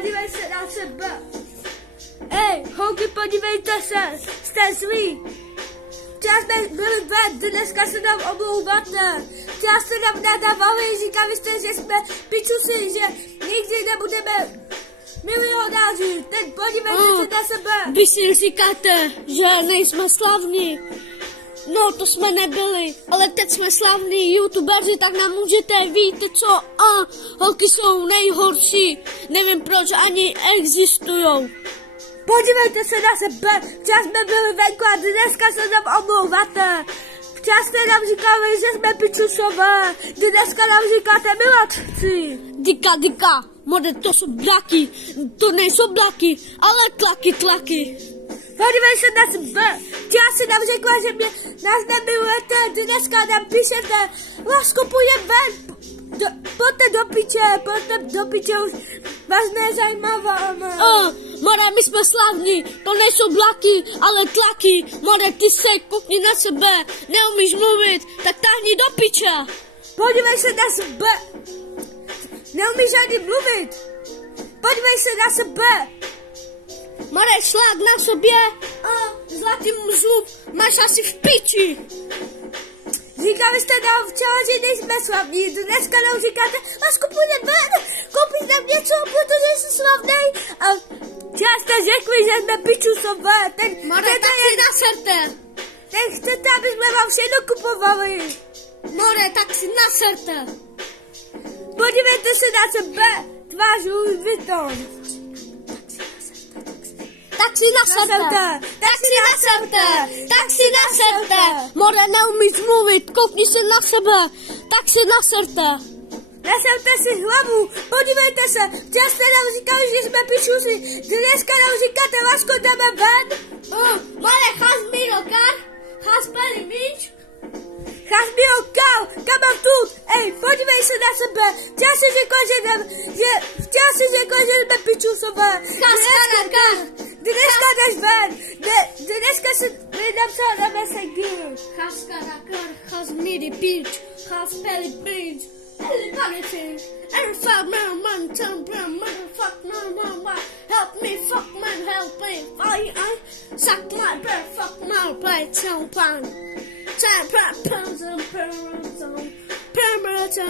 podívej se na sebe. Ej, holky, podívejte se, jste zlí. Včera jsme byli ven, dneska se nám omlouváte. Včera jste nám nadávali, říkali jste, že jsme pičusi, že nikdy nebudeme milionáři. Teď podívejte se na sebe. Vy si říkáte, že nejsme slavní. No, to jsme nebyli, ale teď jsme slavní youtubeři, tak nám můžete, víte co? A holky jsou nejhorší, nevím proč ani existujou. Podívejte se na sebe, včera jsme byli venku a dneska se nám omlouváte. Včera jste nám říkali, že jsme pičusové, dneska nám říkáte miláčci. Dika, mode, to jsou blaky, to nejsou blaky, ale tlaky. Podívej se na sebe, včera si nám řekla, že nás nemilujete, dneska nám píšete, lásko, půjde ven, pojďte do piče, už vás nezajímáváme. More, my jsme slavní, to nejsou blaky, ale tlaky. More, ty se koukni na sebe, neumíš mluvit, tak táhni do piče. Podívej se na sebe, neumíš ani mluvit, podívej se na sebe. More, šlák na sobě a zlatý zub máš asi v piči. Říkali jste nám včera, že nejsme slavní, dneska nám říkáte, lásko, půjde ven, koupit nám něco, protože jsi slavnej. A včera jste řekli, že jsme pičusové. More, tak si naserte. Teď chcete, aby jsme vám všechno kupovali. More, tak si naserte. Podívejte se na sebe, tvář Louis Vuitton. Tak si naserte. More, neumíš mluvit, koukni se na sebe, tak si naserte. Naserte si hlavu, podívejte se, včera jste nám říkali, že jsme pičusi, dneska nám říkáte, lásko, jdeme ven. More, has mirokar, has peli míč. Has mirokar, kam tut, ej, podívej se na sebe, včera si řekla, že jsme pičusové. Dneska jdeš ven, dneska se napsal na Messenger. Has midi peach, has peli beans, help me, fuck man, help me, I suck my breath, fuck my plate, so pan, permanent,